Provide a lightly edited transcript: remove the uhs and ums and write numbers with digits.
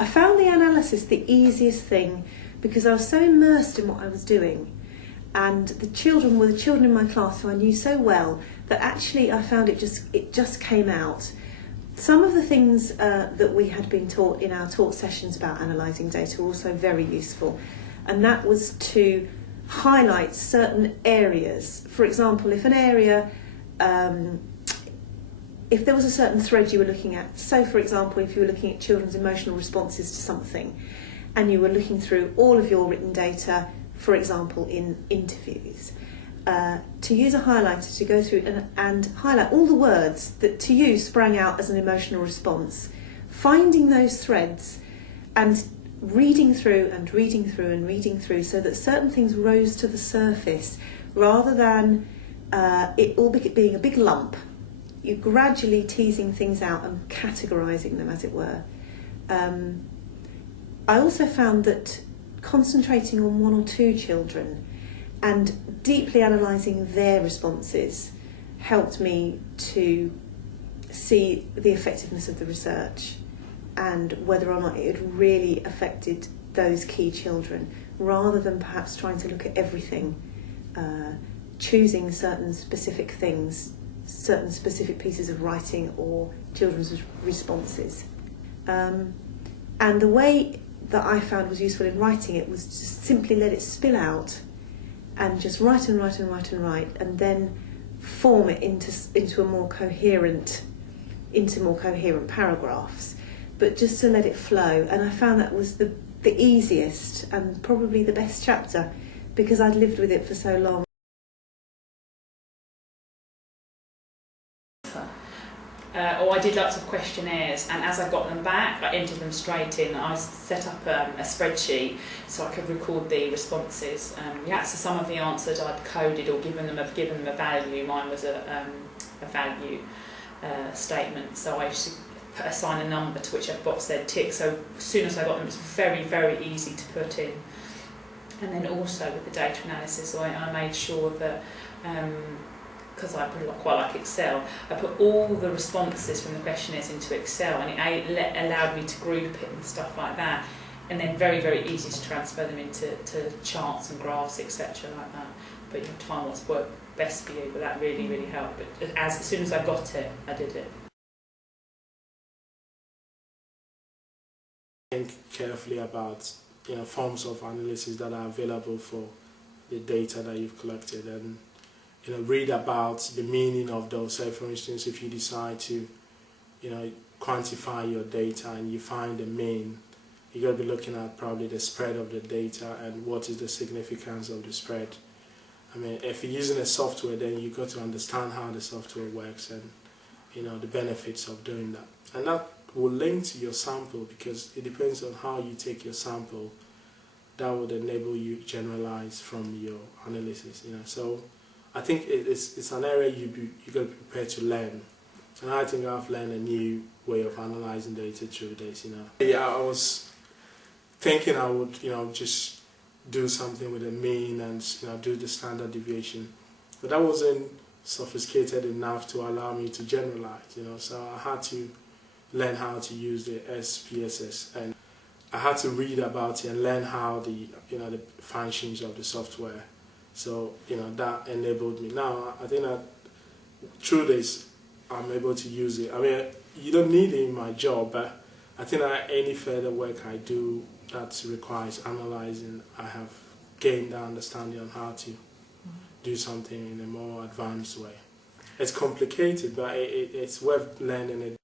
I found the analysis the easiest thing because I was so immersed in what I was doing, and the children were the children in my class who I knew so well that actually I found it just came out. Some of the things that we had been taught in our talk sessions about analysing data were also very useful, and that was to highlight certain areas. For example, if an area, if there was a certain thread you were looking at, so for example, if you were looking at children's emotional responses to something, and you were looking through all of your written data, for example, in interviews, to use a highlighter to go through and highlight all the words that to you sprang out as an emotional response, finding those threads and reading through and reading through and reading through so that certain things rose to the surface rather than it all being a big lump. You're gradually teasing things out and categorising them, as it were. I also found that concentrating on one or two children and deeply analysing their responses helped me to see the effectiveness of the research and whether or not it had really affected those key children, rather than perhaps trying to look at everything, choosing certain specific things, certain specific pieces of writing or children's responses. And the way that I found was useful in writing it was just simply let it spill out and just write and write and write and write, and then form it into more coherent paragraphs, but just to let it flow. And I found that was the easiest and probably the best chapter because I'd lived with it for so long. Or I did lots of questionnaires, and as I got them back, I entered them straight in. I set up a spreadsheet so I could record the responses. So some of the answers I'd coded or given them a value. Mine was a value statement, so I used to assign a number to whichever box they'd tick. So as soon as I got them, it's very, very easy to put in. And then also with the data analysis, I made sure that because I quite like Excel, I put all the responses from the questionnaires into Excel, and it allowed me to group it and stuff like that, and then very, very easy to transfer them into charts and graphs, etc. like that. But you have to find what's worked best for you, but that really, really helped. But as soon as I got it, I did it. Think carefully about forms of analysis that are available for the data that you've collected, and read about the meaning of those. So for instance, if you decide to quantify your data and you find the mean, you're going to be looking at probably the spread of the data and what is the significance of the spread. I mean, if you're using a software, then you've got to understand how the software works and the benefits of doing that. And that will link to your sample, because it depends on how you take your sample. That would enable you to generalize from your analysis. So I think it's an area you've got to be prepared to learn, and I think I've learned a new way of analysing data through this. Yeah, I was thinking I would just do something with a mean and do the standard deviation, but that wasn't sophisticated enough to allow me to generalize. So I had to learn how to use the SPSS, and I had to read about it and learn how the functions of the software. So that enabled me. Now I think that through this I'm able to use it. I mean, you don't need it in my job, but I think that any further work I do that requires analyzing, I have gained that understanding on how to do something in a more advanced way. It's complicated, but it's worth learning it.